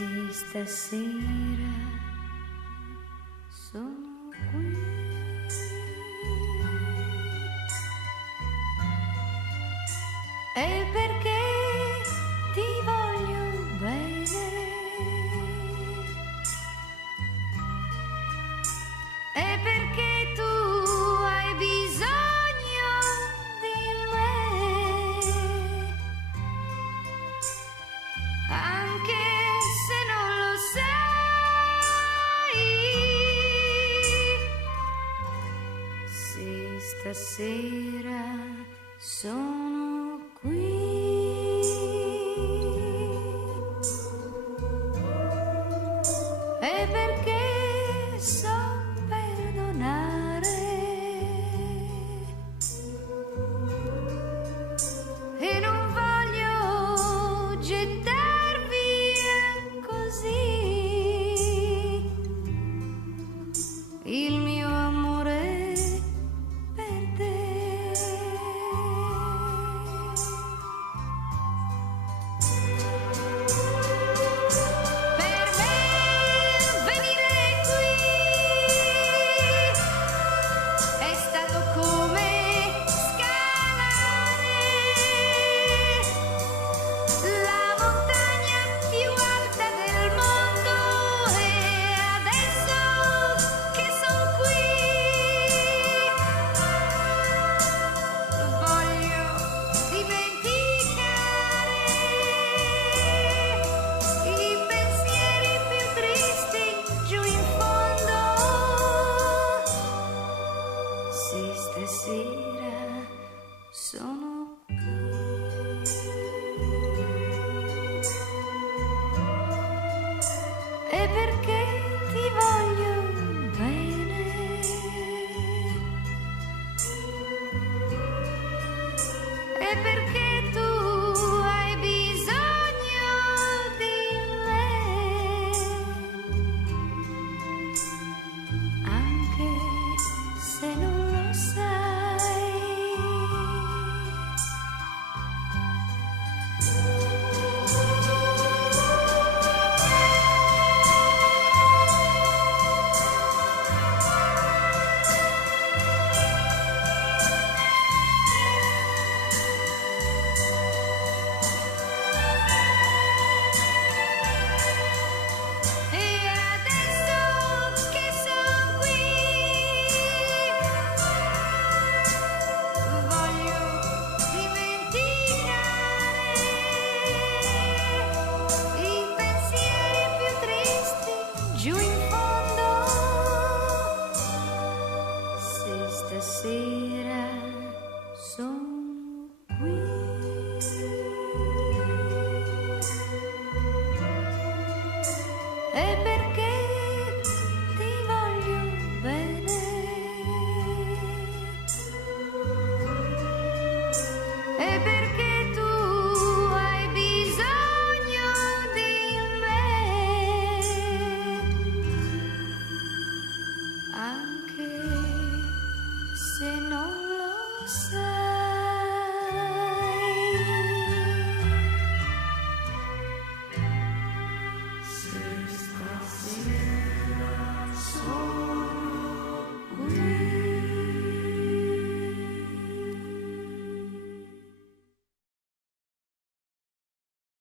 Sì, stasera sono qui. E perché ti voglio bene. E perché tu hai bisogno di me. Anche se non lo sai. Sì, stasera sono qui. E perché so perdonare. E non voglio gettar via così il mio amore per te. Per me venire qui è stato come scalare la montagna più alta del mondo. E adesso che son qui voglio dimenticare i pensieri più tristi giù in fondo. Sì, stasera sono qui. E perché ti voglio bene. E perché tu hai bisogno di me. Anche se non lo sai. E adesso che son qui voglio dimenticare i pensieri più tristi giù in fondo. Sì, stasera sono qui. E perché ti voglio bene. E